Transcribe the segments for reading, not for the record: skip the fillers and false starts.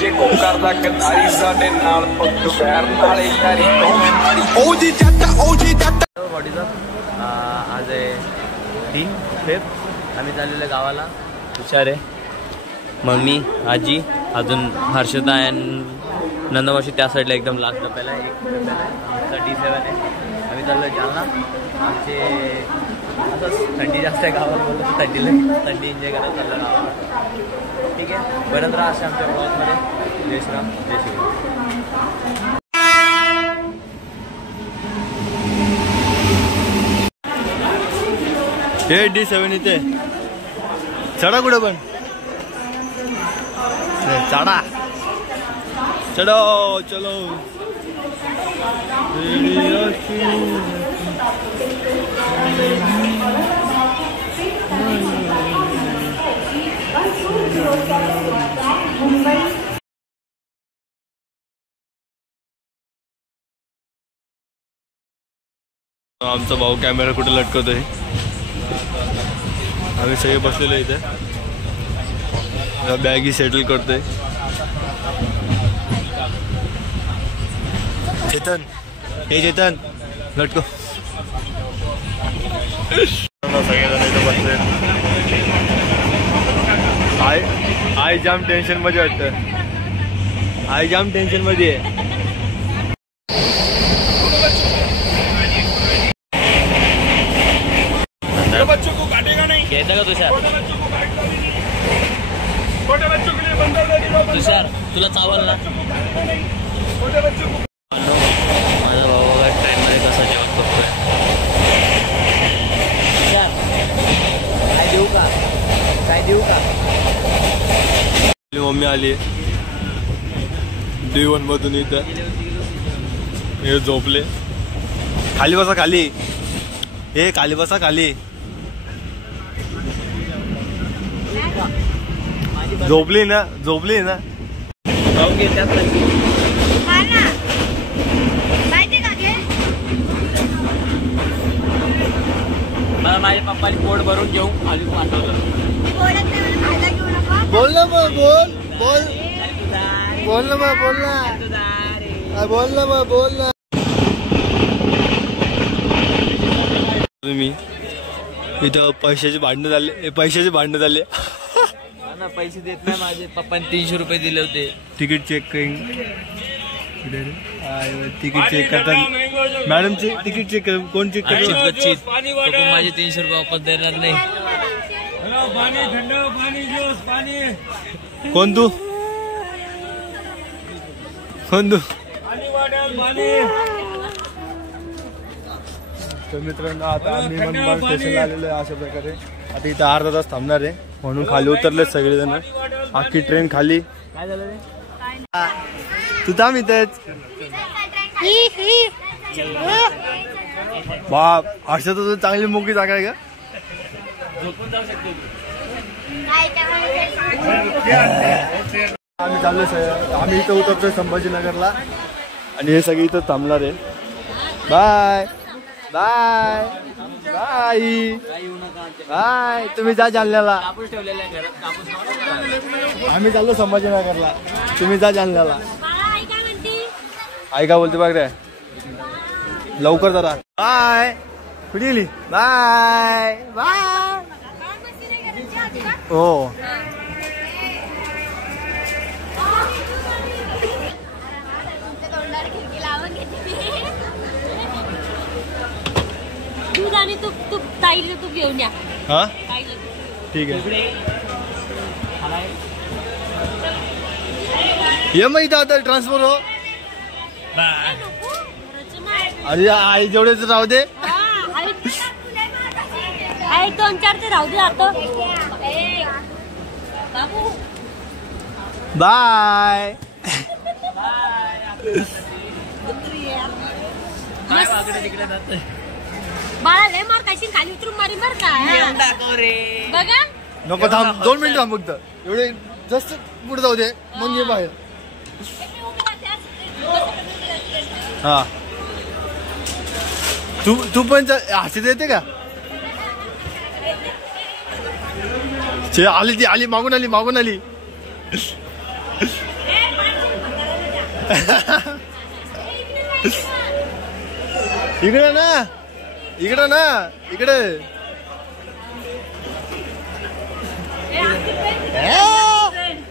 ਜੇ ਕੋ ਕਰਦਾ ਕਦਾਰੀ ਸਾਡੇ ਨਾਲ ਪੁੱਤ ਪੈਰ ਨਾਲੇ ਯਾਰੀ ਕੌਵੇਂ ਮਾਰੀ ਓਜੀ ਜੱਟ व्हॉट आज आहे 3 फेब आम्ही चाललेलो गावाला हुशार आहे मम्मी आजी अजून हर्षदा आणि नंदमावशी त्या साईडला एकदम लास्ट डब्याला आहे 37 आहे आम्ही चाललो जालना आमचे असंच थंडी जास्त आहे गावात बोललो थंडी एन्जॉय करायला चाललं गावाला ठीक आहे बरंच राहा असे आमच्या ब्लॉगमध्ये जय श्रीराम जय श्रीराम हे D7 इथे चढा कुठं पण चढा चढो चलो आमचा भाऊ कॅमेरा कुठे लटकवतोय आम्ही सगळे बसलेलो इथे बॅगी सेटल करतोय चेतन हे चेतन लटको सगळेजण इथे बसले आई जाम टेन्शन मध्ये वाटतं आई जाम टेन्शन मध्ये आहे बच्चों को काटेगा नहीं कहता का तुषार छोटे बच्चों के लिए बंदर नहीं तुषार तुला चावल ना छोटे बच्चों को माझा भाऊ बघा ट्रेन मध्ये कसा जेवण करतोय तुषार काय देऊ का मम्मी आली D1 मधून इथं हे झोपले खाली बसा खाली हे खाली बसा खाली झोपली ना मला माझ्या पप्पानी पोट भरून घेऊन खाली पाठवलं बोल ना मग बोल ना तुम्ही इथं पैशाचे भांडणं झाले ना पैसे देत नाही माझे पप्पाने 300 रुपये दिले होते तिकीट चेक करतात मॅडमचे तिकीट चेक कोण चेक करतो माझे 300 रुपये वापस देणार नाही कोण तू तर मित्रांनो आता आम्ही मनमाड स्टेशनला आलेलो आहे अशा प्रकारे आता इथं अर्धा तास थांबणार आहे म्हणून खाली उतरले सगळेजण आखी ट्रेन खाली काय झालं रे तू थांब इथेच बाप हर्षद तू चांगली मोकळी जागा आहे का झोपून जाऊ शकते आम्ही चाललोय आम्ही इथं उतरतोय संभाजीनगरला आणि हे सगळे इथं थांबणार आहे बाय बाय बाय बाय तुम्ही जा जालन्याला कापूस ठेवलेला आहे घरात कापूस आम्ही चाललो संभाजीनगरला तुम्ही जा जालन्याला आई का बोलते बघ रे लवकर जरा बाय कुठे गेली बाय बाय हो तू जाणे तू ताईला तू घेऊन या हा ठीक आहे ये मग इथं आता ट्रान्सफर हो अरे आई जेवढेच राहू दे आई 2-4 ते राहू दे आता बाय बाळा लय मार खाशील खाली उतरून मारी बर का बघा नको थांब 2 मिनिट थांब फक्त एवढे जस्ट पुढे जाऊ दे मग ये बाहेर हा तू पण हसी देते का आली ती आली मागून आली इकडे ना इकडे ना इकडे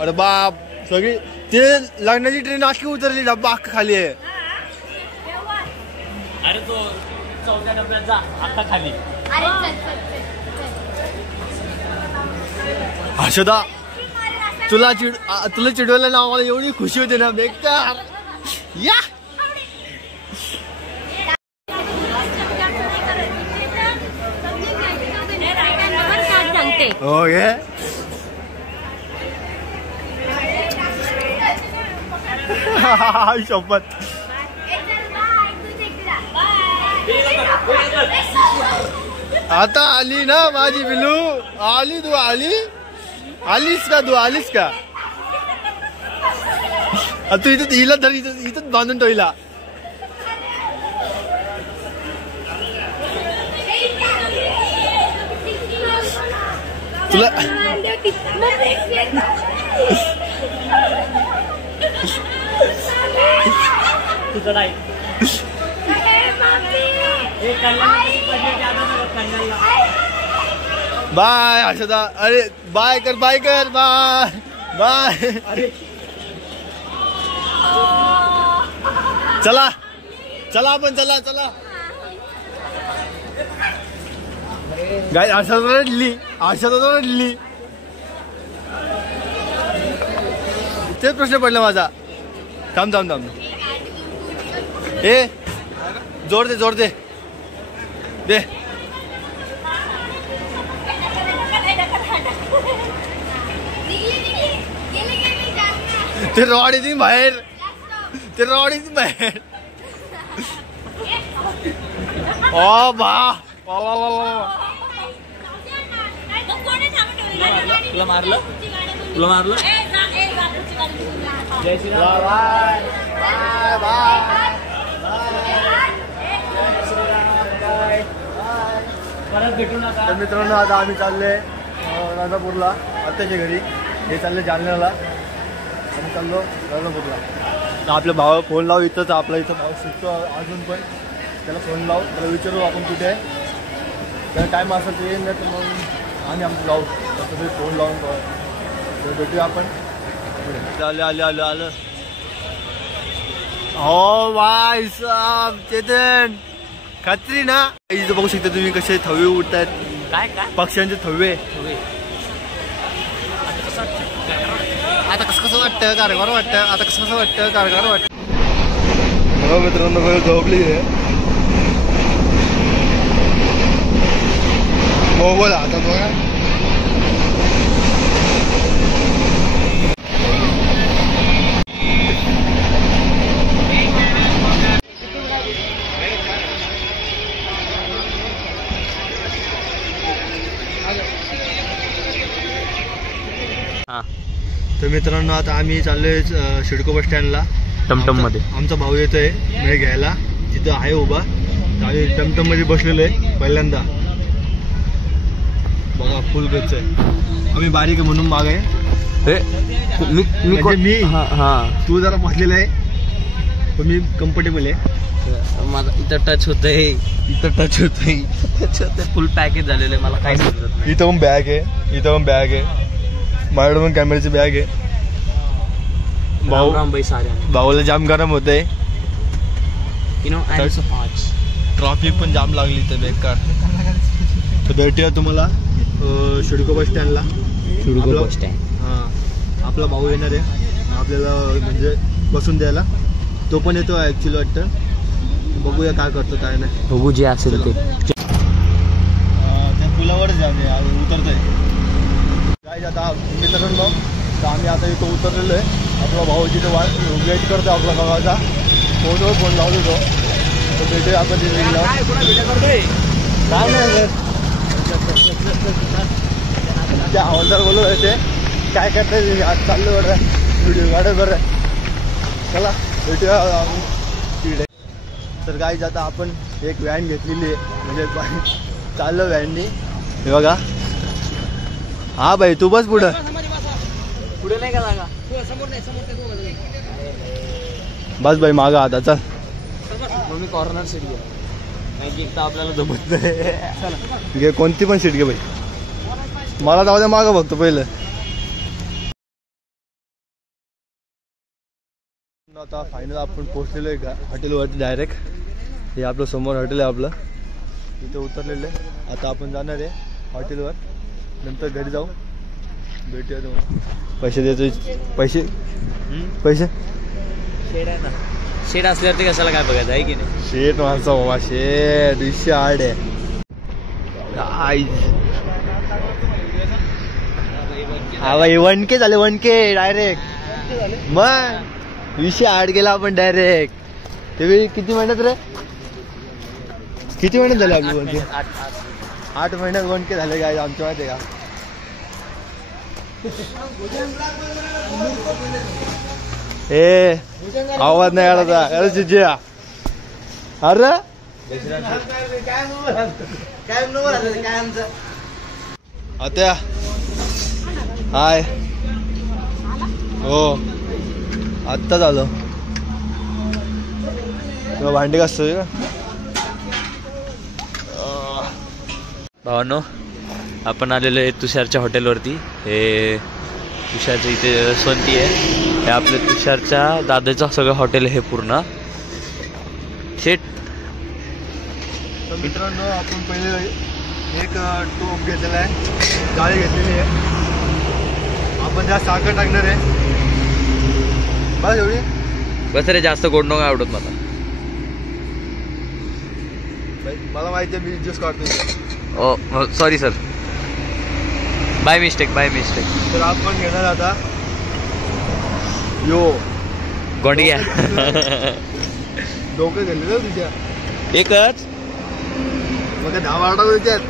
अरे बाप सगळी ते लग्नाची ट्रेन अशी उतरली डब्बा अख्खा खाली आहे. अरे तो चौथ्या डब्यात जा आता खाली. हर्षदा तुला चिडवायला ना आम्हाला एवढी खुशी होती ना बेकार. या ओके शपथ. आता आली ना माझी बिलू. आली तू आलीस का तू इथं हिला धर इथंच बांधून ठेवला. तुला बाय हर्षदा. अरे बाय कर बाय चला आपण चला गाय. हर्षदा रडली. तेच प्रश्न पडला माझा. थांब ए जोर दे ते रॉड येते बाहेर. ओ बा तुला मारलं जय श्रीराम. परत भेटू नका. तर मित्रांनो आता आम्ही चालले राजापूरला आत्याच्या घरी. हे चालले जालन्याला. आम्ही चाललो राजापूरला. तर आपल्या भावा फोन लावू. इथंच आपला इथं भाव शिकतो अजून पण. त्याला फोन लावू. त्याला विचारू आपण कुठे आहे. त्याला टाईम असेल तर येईल नाही तर मग आम्ही आमचं जाऊ. तसं फोन लावून तर भेटूया आपण. आलं हो भाई साहब चेतन खात्री ना. इथं बघू शकता तुम्ही कसे थवे उडतायत. काय पक्ष्यांचे थवे. आता कसं वाटतं कारभार वाटतं. बघा मित्रांनो झोपली आहे. मोबाईल हातात बघा. तर मित्रांनो आता आम्ही चाललोय शिडको बस स्टँडला टमटम मध्ये. आमचा भाऊ येतोय म्हणजे घ्यायला. तिथं आहे उभा. आम्ही टमटम मध्ये बसलेलो आहे पहिल्यांदा. बघा फुल गच्च आहे. आम्ही बारीक आहे म्हणून माग आहे. मी तू जरा बसलेला आहे पण मी कम्फर्टेबल आहे. माझा इथं टच होतंय. फुल पॅकेज झालेलं आहे. मला काही समजत नाही. इथं पण बॅग आहे. माझ्याकडे पण कॅमेऱ्याची बॅग आहे. भाऊ भाऊला जाम गरम होतंय. ट्रॉफिक पण जाम लागली तर बेकार. तर भेटूया तुम्हाला शिडको बस स्टँडला. हां आपला भाऊ येणार आहे आपल्याला म्हणजे बसून द्यायला. तो पण येतो ॲक्च्युली वाटतं. बघूया काय करतो काय नाही. बघू जे असेल ते. त्या पुलावरच जाणे उतरतोय काय. आता मित्रांनो तर आम्ही आता इथं उतरलेलो आहे. आपला भाऊ जिथं वेट करतो आपला गावाचा. फोनवर फोन लावतो तो. तर भेटूया आपण तिथे काय नाही सर. त्या हवालदार बोलत होते काय करताय आज चाललो बरं व्हिडिओ काढत बरं. चला भेटूया तिकडे. तर गाईज आता आपण एक व्हॅन घेतलेली आहे म्हणजे चाललो व्हॅननी. हे बघा. हा भाई तू बस पुढे नाही का जागा. बस भाई मागं आता चल. मग मी कॉर्नर सीट घे नाही तर आपल्याला जमत नाही. घे कोणती पण सीट घे भाई. मला जाऊ द्या मागं बघतो पहिलं. आता फायनल आपण पोहोचलेलो आहे का हॉटेलवरती डायरेक्ट. हे आपलं समोर हॉटेल आहे आपलं. इथे उतरलेलं आहे. आता आपण जाणार आहे हॉटेलवर. नंतर घरी जाऊ भेटूया तुम्हाला. पैसे द्यायचे. पैसे पैसे शेड आहे ना. शेड असल्यावरती कशाला काय बघायचं आहे की नाही. शेट माणसा बाबा शेट 208 आहे. हा भाई 1K झाले 1K डायरेक्ट. मग 208 गेला आपण डायरेक्ट. ते किती महिन्यात रे. किती महिन्यात झाले आपली 1K. 8 महिन्यात 1K झाले काय आमच्या माहिती आहे का. ए आवाज नाही आला. अरे जिज्या अरे आत्या हाय. हो आत्ता झालं. तेव्हा भांडी घासतोय का. भावांनो आपण आलेलो आहे तुषारच्या हॉटेलवरती. हे तुषारचं इथे यशवंती आहे. हे आपल्या तुषारच्या दादाचं सगळं हॉटेल हे पूर्ण. शेट तर मित्रांनो आपण पहिले एक टोप घेतलेला आहे. जाळी घेतलेली आहे. आपण ज्या साखर टाकणार आहे बस एवढी. बस रे जास्त गोड नको आवडत मला. मला माहिती आहे मी ज्यूस काढतो. ओ सॉरी सर बाय मिस्टेक. तर आपण घेणार आता यो गोंडग्या. डोकं गेले ना तुझ्या एकच मग 10 वाटा त्याच्यात.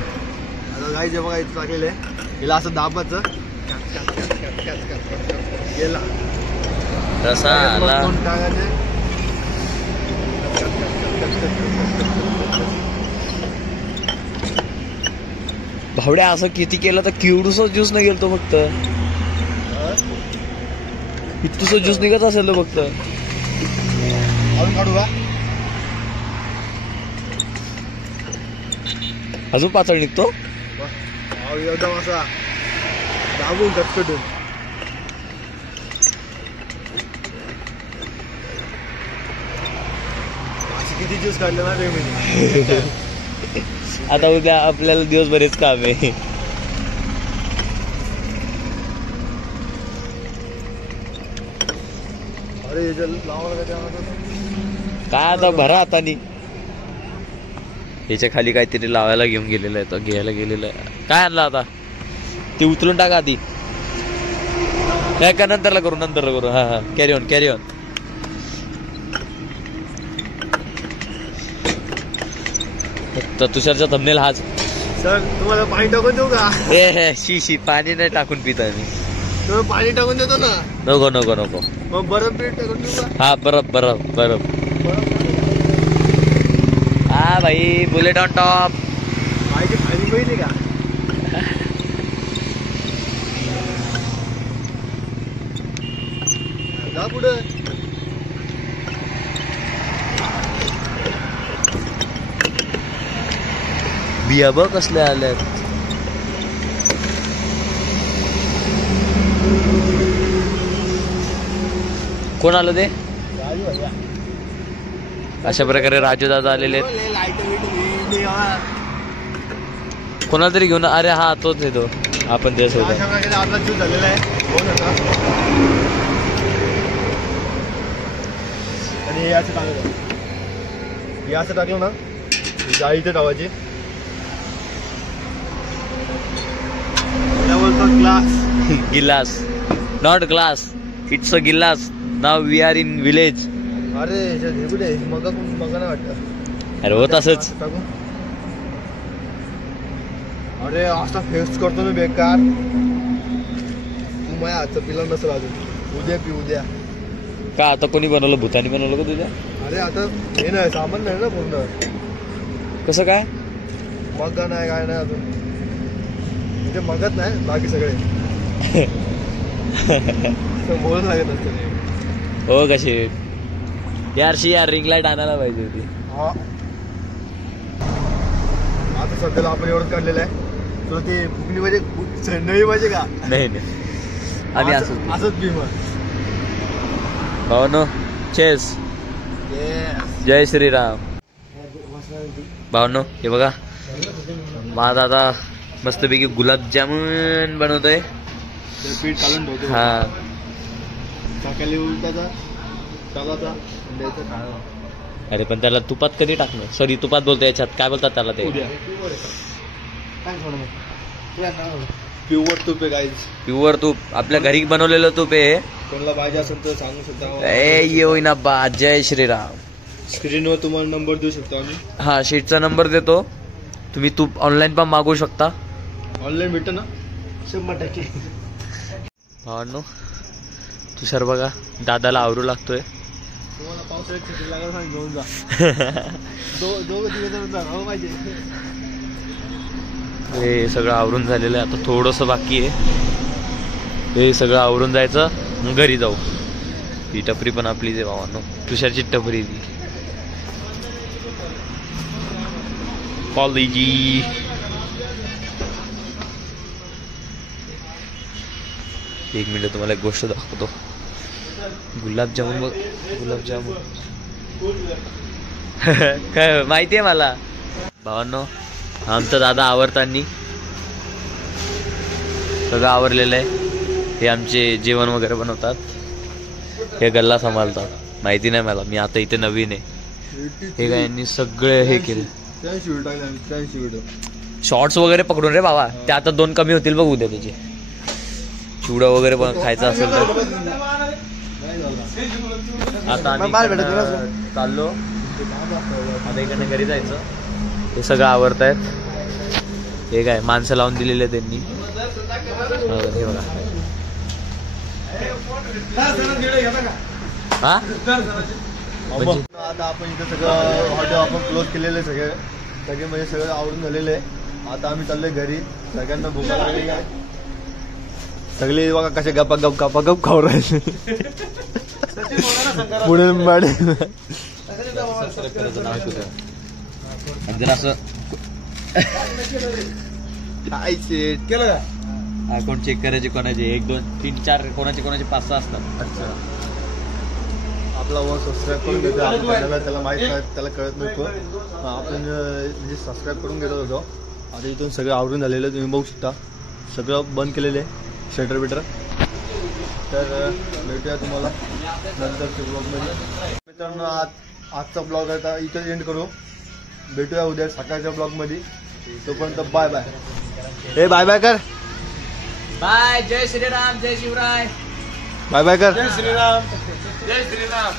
आता गायचे बघा इथं टाकेल आहे. हिला असं दाबाचं गेला तसा आला. भावड्या असं किती केलं तर केवढूस ज्यूस नाही गेलतो फक्त. इतकंस ज्यूस निघत असेल तो फक्त. अजून काढू का. अजून पातळ निघतो. एकदम असा दाबून कटकटून. किती ज्यूस काढले ना रे. आता उद्या आपल्याला दिवस बरेच काम आहे. अरे काय आता भरा आता याच्या खाली काहीतरी लावायला घेऊन गेलेलं आहे. तो घ्यायला गेलेलं आहे. काय आणलं आता ते उचलून टाका आधी. का नंतरला करू. हा कॅरी ऑन. तर तुषारचा थंबनेल हाच. सर तुम्हाला पाणी टाकून देऊ का. हे शी पाणी नाही टाकून पित मी. तुम्ही पाणी टाकून देतो ना. नको. मग बर्फ पीठ टाकून देऊ का. हा बरफ. हा भाई बुलेट ऑन टॉप. पाहिजे खाली पाहिजे का. जा पुढं. बिया बघ कसल्या आल्यात. कोण आलं ते. अशा प्रकारे राजू दादा आलेले आहेत. कोणाला तरी घेऊन. अरे हा तोच आहे तो. आपण त्यासोबत आपला ज्यूस झालेला आहे. आणि हे असं टाकलं. हे असं टाकलं ना जाळीचं टावायची. गिलास नॉट ग्लास. इट्स अ गिलास. Now we are in village. अरे मग नाही वाटत. अरे होत असंच. अरे असा फेस्ट करतो ना बेकार. तू माझ्या हातचं पिला नसेल अजून. उद्या पी उद्या. का आता कोणी बनवलं. भूतानी बनवलं का तुझ्या. अरे आता हे नाही सामान नाही ना पूर्ण. कसं काय. मग नाही काय नाही अजून. म्हणजे मगत नाही बाकी सगळे बोलत लागत असते. हो कशी यार रिंग लाईट आणायला पाहिजे होती. हा आता सध्याला आपण एवढंच काढलेलं आहे. तुला ते फुगणी म्हणजे नवी पाहिजे का? नाही आम्ही असंच भीमर. भावनो चेस. जय श्रीराम. भावनो हे बघा माझा आता मस्तपैकी गुलाबजामुन बनवतोय. पीठ काढून ठेवतो. हा सकाळी उलटाचा चालाचा काढा. अरे पण त्याला तुपात कधी टाकणं? सॉरी तुपात बोलतो, याच्यात काय बोलतात त्याला ते? प्युअर तूप आहे गाईज. प्युअर तूप, आपल्या घरी बनवलेलं तूप आहे. कोणाला पाहिजे असेल तर सांगू शकता. येऊ ना बा. जय श्रीराम. स्क्रीनवर तुम्हाला नंबर देऊ शकतो आम्ही. हा शीटचा नंबर देतो. तुम्ही तूप ऑनलाईन पण मागवू शकता. ऑनलाईन भेटतं ना 100%. भावांनो तुषार बघा दादाला आवरू लागतोय. तुम्हाला पावसाळ्यात छत्री लागला सांग घेऊन जा. दोघं तिघं जा हो पाहिजे. हे सगळं आवरून झालेलं आहे. आता थोडंसं बाकी आहे. हे सगळं आवरून जायचं मग घरी जाऊ. ही टपरी पण आपलीच आहे भावांनो. तुषारची टपरी ती कॉलेजी. एक मिनिट तुम्हाला एक गोष्ट दाखवतो. गुलाबजामुन बघ. गुलाबजामुन काय माहिती आहे मला. भावांनो आमचा दादा आवरतानी सगळं आवरलेलं आहे. हे आमचे जेवण वगैरे बनवतात. हे गल्ला सांभाळतात. माहिती नाही मला, मी आता इथे नवीन आहे. हे काय यांनी सगळे हे केले. शॉर्ट्स वगैरे पकडून रे बाबा. ते आता 2 कमी होतील बघ उद्या त्याचे. चिवडा वगैरे पण खायचा असेल तर. आता आम्ही चाललो. आता इकडनं घरी जायचं. हे सगळं आवरतायत. हे काय माणसं लावून दिलेले त्यांनी. हे बघा हा म्हणजे आता आपण इथं सगळं हॉटेल आपण क्लोज केलेलं आहे. सगळे म्हणजे सगळं आवरून झालेलं आहे. आता आम्ही चाललोय घरी. सगळ्यांना भूका लागलेली आहे. सगळे बघा कसे गप खाऊ राहिले. पुढे माडे असं काय शेट केलं का? अकाउंट चेक करायचे कोणाचे 1 2 3 4 कोणाचे 5 6 असतात. अच्छा आपला वन सबस्क्राईब करून घेतो. त्याला माहित नाही, त्याला कळत नको. आपण म्हणजे सबस्क्राईब करून घेत होतो. आता इथून सगळं आवरून झालेलं तुम्ही बघू शकता. सगळं बंद केलेलं आहे शटर बिटर. तर भेटूया तुम्हाला नंतरच्या ब्लॉगमध्ये. मित्रांनो आजचा ब्लॉग आता इथं एंड करू. भेटूया उद्या सकाळच्या ब्लॉगमध्ये. तोपर्यंत बाय बाय. हे बाय बाय कर. बाय. जय श्रीराम. जय शिवराय. बाय बाय कर. जय श्रीराम. जय श्रीराम.